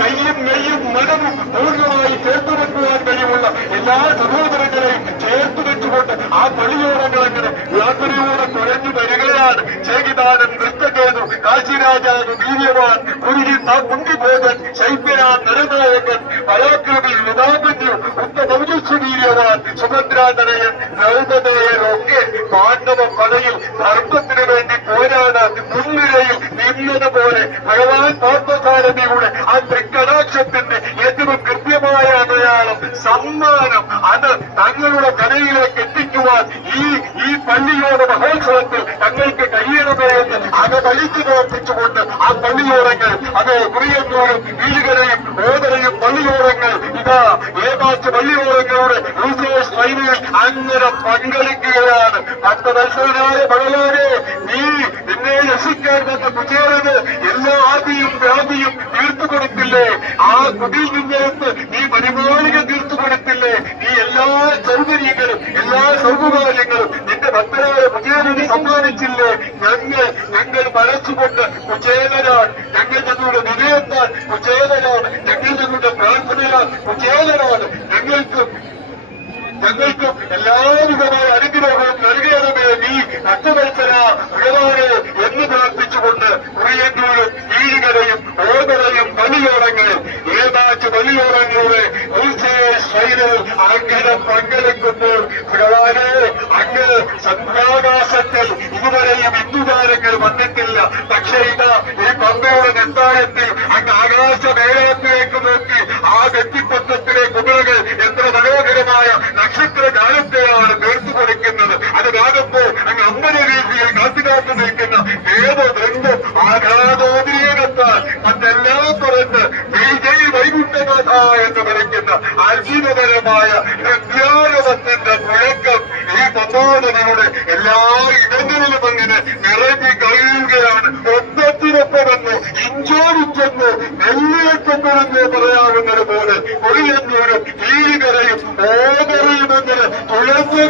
കയ്യും മെയ്യും മനവും പൂർണമായി ചേർത്ത് വെക്കുവാൻ കഴിവുള്ള എല്ലാ സഹോദരങ്ങളെയും ചേർത്ത് വെച്ചുകൊണ്ട് ആ പള്ളിയോരങ്ങൾ അങ്ങനെ യാത്രയോടെ കുറഞ്ഞു വരികയാണ്. ചേകിതാരൻ നൃത്തകേതു കാശിരാജാവ് വീര്യവാൻ കുരുകി കുണ്ടിപോകൻ ശൈത്യനാൻ നരനായകൻ പരാക്രമി യുധാപന്യു ഉത്തമൗജസ് വീര്യവാൻ സുഭദ്രാതനയൻ ഒക്കെ പാണ്ഡവ പടയിൽ ധർമ്മത്തിന് വേണ്ടി പോരാടാൻ മുൻനിരയിൽ നിന്നതുപോലെ ഭഗവാൻ പാർത്ഥസാരഥിയുടെ ആ തൃക്കടാക്ഷത്തിന്റെ ഏറ്റവും കൃത്യമായ അടയാളം സമ്മാനം അത് തങ്ങളുടെ കടയിലേക്ക് എത്തിക്കുവാൻ ഈ ഈ പള്ളിയോട് മഹോത്സവത്തിൽ തങ്ങൾക്ക് കഴിയണമേ എന്ന് അത് കഴിച്ചു പ്രവർത്തിച്ചുകൊണ്ട് ആ പള്ളിയോരങ്ങൾ അത് കുറിയന്നൂരും വീടുകരയും ഓതരയും പള്ളിയോരങ്ങൾ ഇതാ ഏമാച്ച് പള്ളിയോരങ്ങളുടെ റിസോഴ്സ് ട്രെയിനിൽ അങ്ങനെ പങ്കെടുക്കുകയാണ് പത്ത് മത്സരനായ എല്ലാ ആദിയും വ്യാധിയും തീർത്തു കൊടുത്തില്ലേ? ആ കുടിൽ നിന്നകത്ത് നീ പരിപാലിക തീർത്തു കൊടുത്തില്ലേ? നീ എല്ലാ സൗകര്യങ്ങളും എല്ലാ സൗകര്യങ്ങളും നിന്റെ ഭക്തരായ കുചേലന് സമ്മാനിച്ചില്ലേ? ഞങ്ങൾ ഞങ്ങൾ മനസ്സുകൊണ്ട് കുചേലരാൻ ഞങ്ങൾ ഞങ്ങളുടെ വിജയത്താൽ കുചേലരാൻ ഞങ്ങൾ ഞങ്ങളുടെ പ്രാർത്ഥനയാൽ കുചേലരാൻ ഞങ്ങൾക്കും ഞങ്ങൾക്കും എല്ലാവിധമായ നീ ഭക്തവത്സര ഭഗവാനെ എന്ന് പ്രാർത്ഥിച്ചുകൊണ്ട് കുറിയന്നൂരും വീഴുകരയും ഓതരയും വലിയോടങ്ങൾ ഏതാച്ച് ബലിയോടങ്ങളുടെ അങ്ങനെ പങ്കെടുക്കുമ്പോൾ ഭഗവാനെ അങ്ങ് സന്ധ്യാകാശത്തിൽ ഇതുവരെയും ഹിന്ദുതാരങ്ങൾ വന്നിട്ടില്ല. പക്ഷേ ഇതാ ഈ പമ്പയുടെ നെത്തായത്തിൽ അങ്ങ് ആകാശ മേഘത്തിലേക്ക് നോക്കി ആ വ്യക്തിത്വത്തിലെ കുമിളകൾ കാത്തുകാത്തു നിൽക്കുന്ന ദേവബന്ധം അതെല്ലാം തുറന്ന് വിജയ് ജയ് വൈകുണ്ഠനാഥ എന്ന് വിളിക്കുന്ന അത്ഭുതകരമായ ഹൃദ്യാരവത്തിന്റെ മുഴക്കം ഈ സന്തോഷതയുടെ എല്ലാ ഇടങ്ങളിലും അങ്ങനെ നിറഞ്ഞു കഴിയുകയാണ്. ഒപ്പത്തിനൊപ്പമെന്ന് ഇഞ്ചോടിച്ചെന്ന് നെല്ലിയെത്തുന്നതെന്ന് പറയാവുന്നത് പോലെ കൊടിയന്നൂരും ഈകരയും ഓകരയും അങ്ങനെ തുഴഞ്ഞു